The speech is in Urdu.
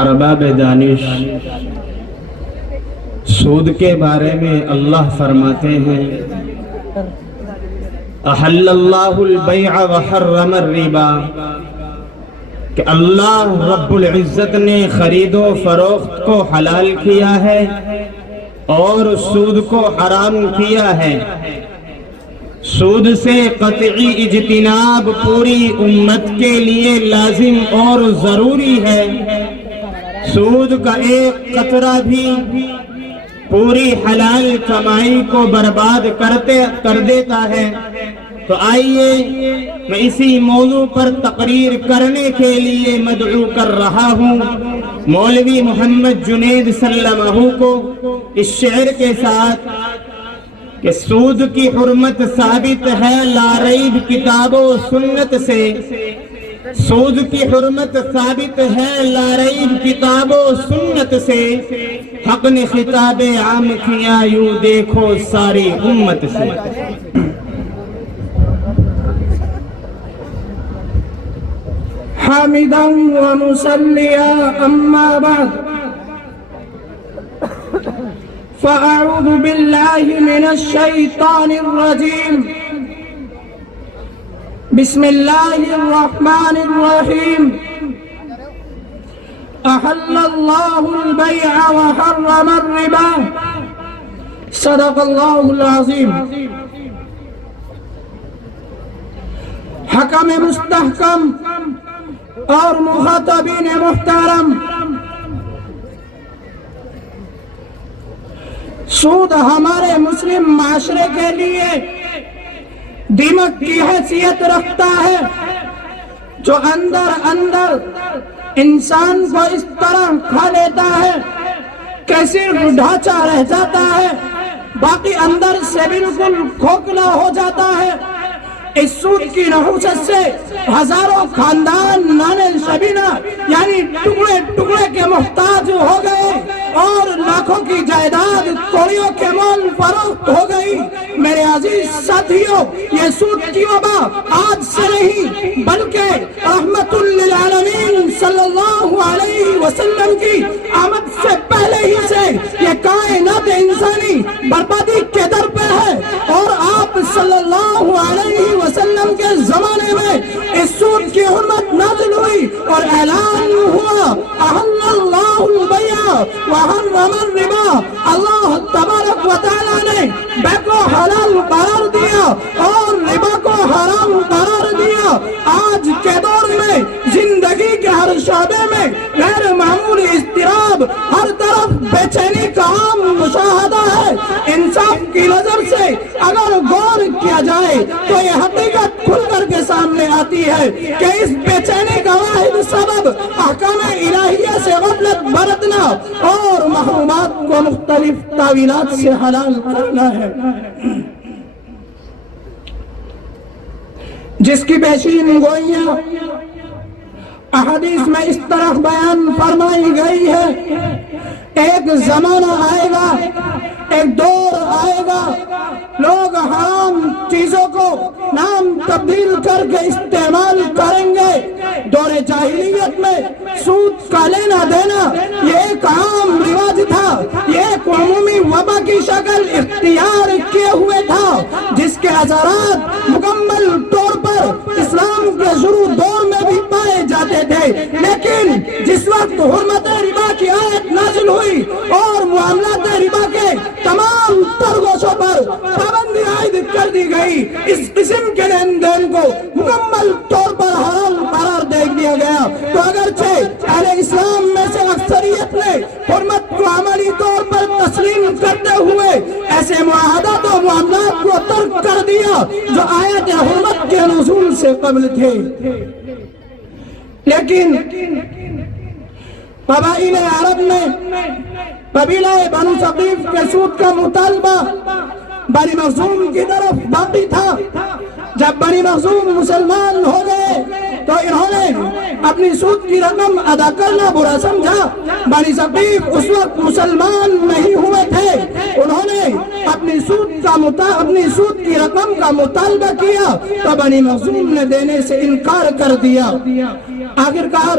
ارباب دانش، سود کے بارے میں اللہ فرماتے ہیں احل اللہ البیع وحرم الربا، کہ اللہ رب العزت نے خرید و فروخت کو حلال کیا ہے اور سود کو حرام کیا ہے۔ سود سے قطعی اجتناب پوری امت کے لیے لازم اور ضروری ہے۔ سود کا ایک قطرہ بھی پوری حلال کمائی کو برباد کر دیتا ہے۔ تو آئیے میں اسی موضوع پر تقریر کرنے کے لیے مدعو کر رہا ہوں مولوی محمد جنید سلمہ کو اس شعر کے ساتھ کہ سود کی حرمت ثابت ہے لا ریب کتاب و سنت سے، سود کی حرمت ثابت ہے لا ریب کتاب و سنت سے، حق نے خطاب عام کیا یوں دیکھو ساری امت سے۔ حامدا ومصليا أما بعد، فأعوذ بالله من الشيطان الرجيم، بسم الله الرحمن الرحيم، أحل الله البيع وحرم الربا، صدق الله العظيم۔ حکم مستحکم اور مخاطبین محترم، سود ہمارے مسلم معاشرے کے لیے دیمک کی حیثیت رکھتا ہے، جو اندر انسان کو اس طرح کھا لیتا ہے کہ صرف ڈھانچہ رہ جاتا ہے، باقی اندر سے بالکل کھوکھلا ہو جاتا ہے۔ اس سود کی نحوست سے ہزاروں خاندان نانے شبینہ یعنی ٹکڑے ٹکڑے کے محتاج ہو گئے اور لاکھوں کی جائیداد کوڑیوں کے مول فروخت ہو گئی۔ میرے عزیز ساتھیوں، یہ سود کی وبا آج سے نہیں بلکہ رحمت للعالمین صلی اللہ علیہ وسلم کی آمد سے پہلے ہی سے یہ کائنات انسانی بربادی کے در پہ ہے، اور آپ صلی اللہ علیہ وسلم کے زمانے میں اس سود کی حرمت نازل ہوئی اور اعلان ہوا احل اللہ البیع وحرم الربا۔ اللہ تبارک و تعالیٰ نے بے کو حلال قرار دیا اور ربا کو حرام قرار دیا۔ آج کے دور میں زندگی کے ہر شعبے میں غیر معمولی اضطراب، ہر طرف بے چینی کا عام مشاہدہ ہے۔ انصاف کی نظر سے اگر غور کیا جائے تو یہ حقیقت کھل کر کے سامنے آتی ہے کہ اس بے چینی کا واحد سبب احکام الہیہ سے غفلت برتنا اور محرومات کو مختلف تعویلات سے حلال کرنا ہے، جس کی پیشین گوئیاں احادیث میں اس طرح بیان فرمائی گئی ہے۔ ایک زمانہ آئے گا، ایک دور آئے گا، لوگ حرام چیزوں کو نام تبدیل کر کے استعمال کریں گے۔ دور جاہلیت میں سود کا لینا دینا یہ ایک عام رواج تھا، یہ ایک عمومی وبا کی شکل اختیار کیے ہوئے تھا، جس کے اثرات مکمل طور پر اسلام کے شروع دور میں بھی پائے جاتے تھے۔ لیکن جس وقت حرمت ربا کی آیت نازل ہوئی اور معاملات ربا کے تمام ترگوشوں پر پابندی عائد کر دی گئی، اس قسم کے لین دین کو مکمل طور پر حرام قرار دے دیا گیا۔ تو اگرچہ اہل اسلام میں سے اکثریت نے حرمت کو عملی طور پر تسلیم کرتے ہوئے ایسے معاہدات و معاملات کو ترک کر دیا جو آیت حرمت کے نزول سے قبل تھے، لیکن قبائل عرب میں قبیلہ بنو ثقیف کے سود کا مطالبہ بنی مخزوم کی طرف باقی تھا۔ جب بنی مخزوم مسلمان ہو گئے تو انہوں نے اپنی سود کی رقم ادا کرنا برا سمجھا۔ بنی ثقیف اس وقت مسلمان نہیں ہوئے تھے، انہوں نے اپنی سود کی رقم کا مطالبہ کیا تو بنی مخزوم نے دینے سے انکار کر دیا۔ آخرکار